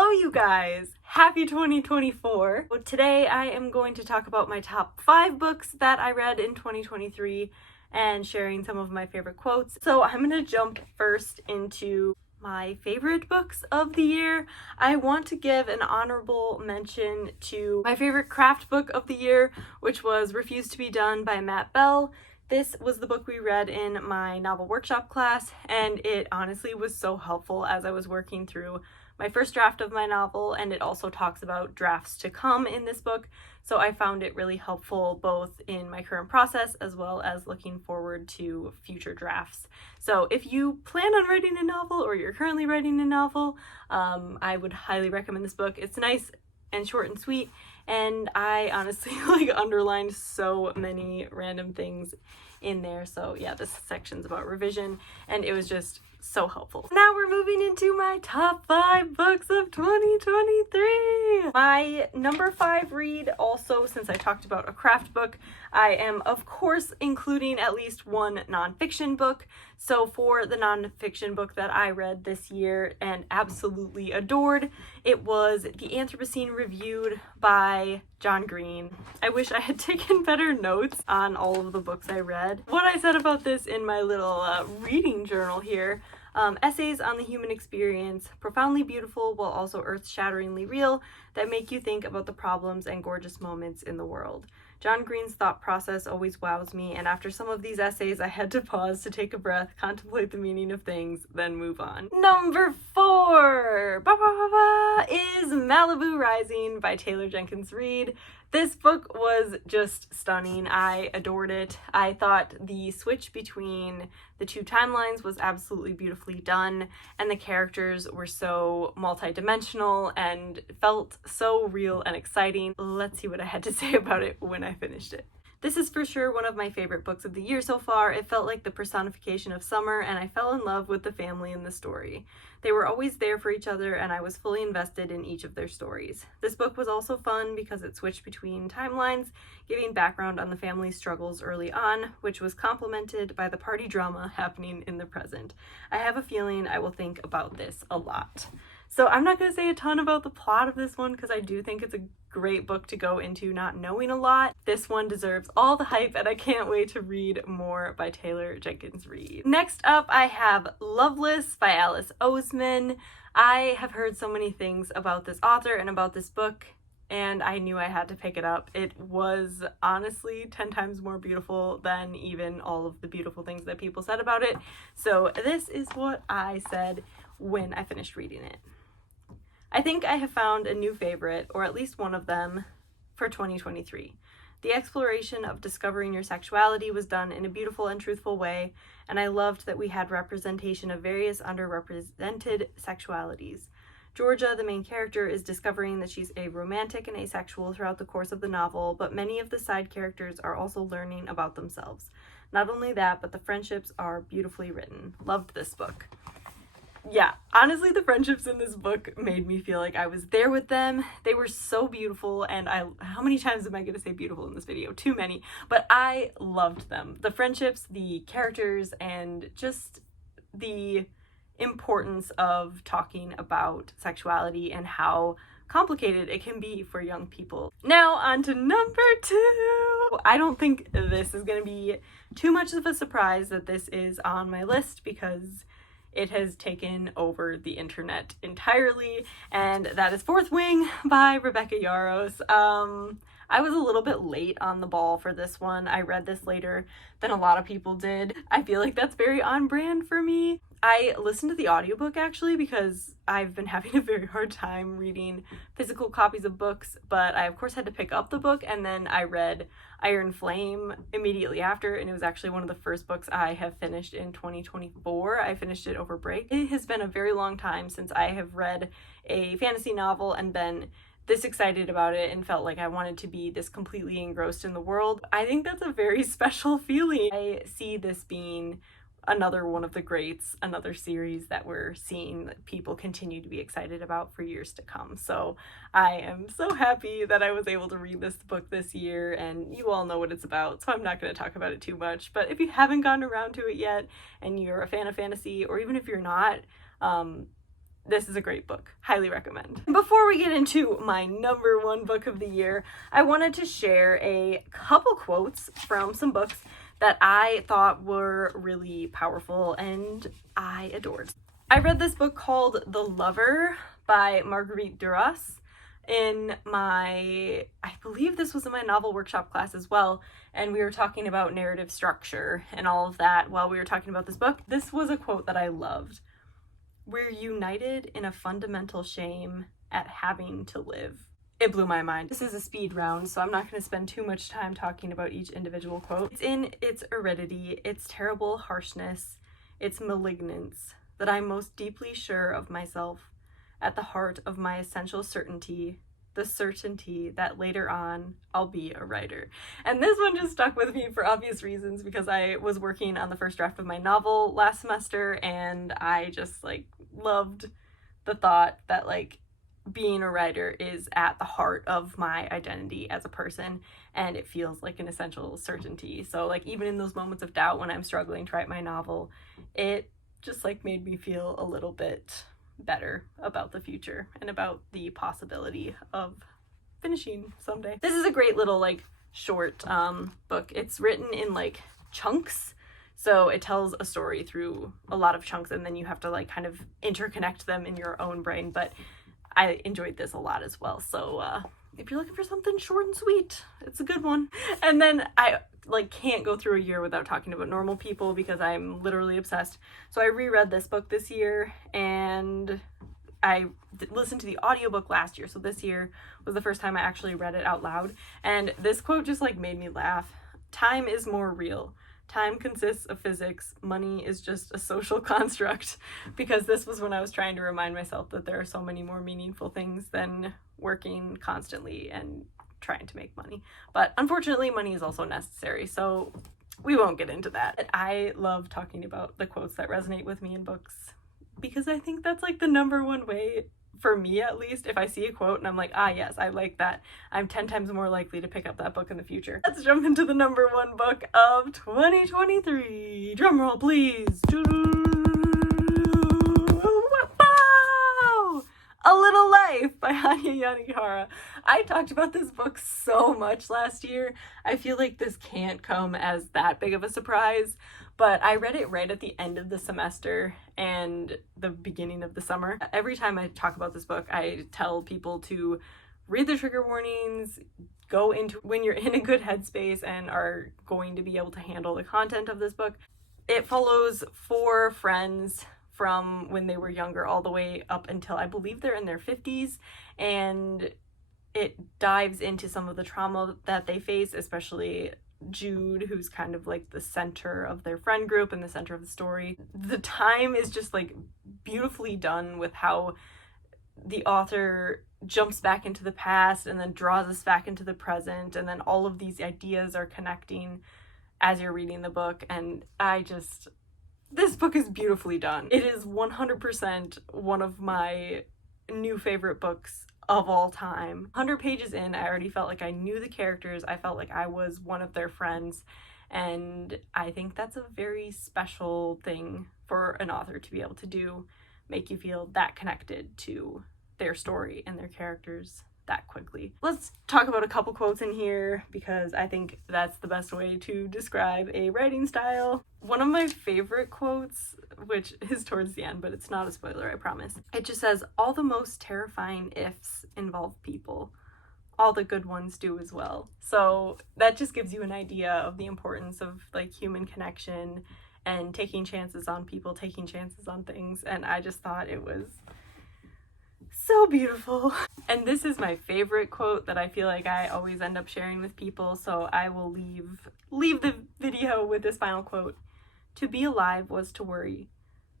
Hello you guys! Happy 2024! Today I am going to talk about my top 5 books that I read in 2023 and sharing some of my favorite quotes. So I'm going to jump first into my favorite books of the year. I want to give an honorable mention to my favorite craft book of the year, which was Refuse to be Done by Matt Bell. This was the book we read in my novel workshop class, and it honestly was so helpful as I was working through my first draft of my novel, and it also talks about drafts to come in this book, so I found it really helpful both in my current process as well as looking forward to future drafts. So if you plan on writing a novel or you're currently writing a novel, I would highly recommend this book. It's nice and short and sweet, and I honestly underlined so many random things in there. So yeah, this section's about revision, and it was just so helpful. Now we're moving into my top 5 books of 2023. My number 5 read, also since I talked about a craft book, I am of course including at least one nonfiction book. So for the nonfiction book that I read this year and absolutely adored, it was The Anthropocene Reviewed by John Green. I wish I had taken better notes on all of the books I read. What I said about this in my little reading journal here, essays on the human experience, profoundly beautiful while also earth-shatteringly real, that make you think about the problems and gorgeous moments in the world. John Green's thought process always wows me, and after some of these essays I had to pause to take a breath, contemplate the meaning of things, then move on. Number 4 is Malibu Rising by Taylor Jenkins Reid. This book was just stunning. I adored it. I thought the switch between the two timelines was absolutely beautifully done, and the characters were so multi-dimensional and felt so real and exciting. Let's see what I had to say about it when I finished it. This is for sure one of my favorite books of the year so far. It felt like the personification of summer, and I fell in love with the family in the story. They were always there for each other, and I was fully invested in each of their stories. This book was also fun because it switched between timelines, giving background on the family's struggles early on, which was complemented by the party drama happening in the present. I have a feeling I will think about this a lot. So I'm not going to say a ton about the plot of this one because I do think it's a great book to go into not knowing a lot. This one deserves all the hype, and I can't wait to read more by Taylor Jenkins Reid. Next up, I have Loveless by Alice Oseman. I have heard so many things about this author and about this book, and I knew I had to pick it up. It was honestly 10 times more beautiful than even all of the beautiful things that people said about it. So this is what I said when I finished reading it. I think I have found a new favorite, or at least one of them, for 2023. The exploration of discovering your sexuality was done in a beautiful and truthful way, and I loved that we had representation of various underrepresented sexualities. Georgia, the main character, is discovering that she's aromantic and asexual throughout the course of the novel, but many of the side characters are also learning about themselves. Not only that, but the friendships are beautifully written. Loved this book. Yeah, honestly, the friendships in this book made me feel like I was there with them. They were so beautiful, and how many times am I going to say beautiful in this video? Too many, but I loved them. The friendships, the characters, and just the importance of talking about sexuality and how complicated it can be for young people. Now on to number 2. I don't think this is going to be too much of a surprise that this is on my list because it has taken over the internet entirely, and that is Fourth Wing by Rebecca Yarros. I was a little bit late on the ball for this one. I read this later than a lot of people did. I feel like that's very on brand for me. I listened to the audiobook actually because I've been having a very hard time reading physical copies of books, but I of course had to pick up the book, and then I read Iron Flame immediately after, and it was actually one of the first books I have finished in 2024. I finished it over break. It has been a very long time since I have read a fantasy novel and been this excited about it and felt like I wanted to be this completely engrossed in the world. I think that's a very special feeling. I see this being another one of the greats, another series that we're seeing that people continue to be excited about for years to come. So I am so happy that I was able to read this book this year, and you all know what it's about, so I'm not going to talk about it too much. But if you haven't gotten around to it yet and you're a fan of fantasy, or even if you're not, this is a great book. Highly recommend. Before we get into my number one book of the year, I wanted to share a couple quotes from some books that I thought were really powerful and I adored. I read this book called The Lover by Marguerite Duras in I believe this was in my novel workshop class as well, and we were talking about narrative structure and all of that while we were talking about this book. This was a quote that I loved. "We're united in a fundamental shame at having to live." It blew my mind. This is a speed round, so I'm not going to spend too much time talking about each individual quote. It's in its aridity, its terrible harshness, its malignance, that I'm most deeply sure of myself, at the heart of my essential certainty, the certainty that later on I'll be a writer. And this one just stuck with me for obvious reasons because I was working on the first draft of my novel last semester, and I just loved the thought that being a writer is at the heart of my identity as a person, and it feels like an essential certainty. So even in those moments of doubt when I'm struggling to write my novel, it just made me feel a little bit better about the future and about the possibility of finishing someday. This is a great little short book. It's written in chunks, so it tells a story through a lot of chunks, and then you have to kind of interconnect them in your own brain. But I enjoyed this a lot as well, so if you're looking for something short and sweet, it's a good one. And then I can't go through a year without talking about Normal People because I'm literally obsessed. So I reread this book this year, and I listened to the audiobook last year, so this year was the first time I actually read it out loud. And this quote just made me laugh. "Time is more real. Time consists of physics. Money is just a social construct." Because this was when I was trying to remind myself that there are so many more meaningful things than working constantly and trying to make money. But unfortunately, money is also necessary, so we won't get into that. I love talking about the quotes that resonate with me in books because I think that's the number one way, for me at least, if I see a quote and I'm like, ah yes, I like that, I'm 10 times more likely to pick up that book in the future. Let's jump into the number one book of 2023. Drumroll please. A Little Life by Hanya Yanagihara. I talked about this book so much last year. I feel like this can't come as that big of a surprise, but I read it right at the end of the semester and the beginning of the summer. Every time I talk about this book, I tell people to read the trigger warnings, go into when you're in a good headspace and are going to be able to handle the content of this book. It follows 4 friends from when they were younger all the way up until I believe they're in their 50s, and it dives into some of the trauma that they face, especially Jude, who's kind of the center of their friend group and the center of the story. The time is just beautifully done with how the author jumps back into the past and then draws us back into the present, and then all of these ideas are connecting as you're reading the book, and this book is beautifully done. It is 100% one of my new favorite books of all time. 100 pages in, I already felt like I knew the characters. I felt like I was one of their friends, and I think that's a very special thing for an author to be able to do, make you feel that connected to their story and their characters that quickly. Let's talk about a couple quotes in here because I think that's the best way to describe a writing style. One of my favorite quotes, which is towards the end, but it's not a spoiler, I promise. It just says, "All the most terrifying ifs involve people. All the good ones do as well." So that just gives you an idea of the importance of human connection and taking chances on people, taking chances on things, and I just thought it was so beautiful. And this is my favorite quote that I feel like I always end up sharing with people, so I will leave the video with this final quote. "To be alive was to worry.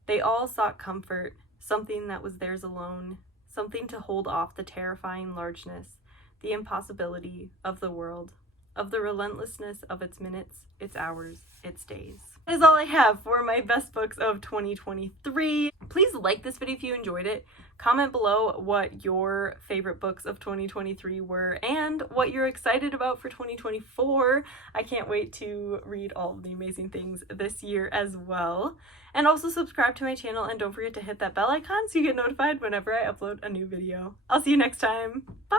They all sought comfort, something that was theirs alone, something to hold off the terrifying largeness, the impossibility of the world, of the relentlessness of its minutes, its hours, its days." That is all I have for my best books of 2023. Please like this video if you enjoyed it. Comment below what your favorite books of 2023 were and what you're excited about for 2024. I can't wait to read all of the amazing things this year as well. And also subscribe to my channel and don't forget to hit that bell icon so you get notified whenever I upload a new video. I'll see you next time. Bye!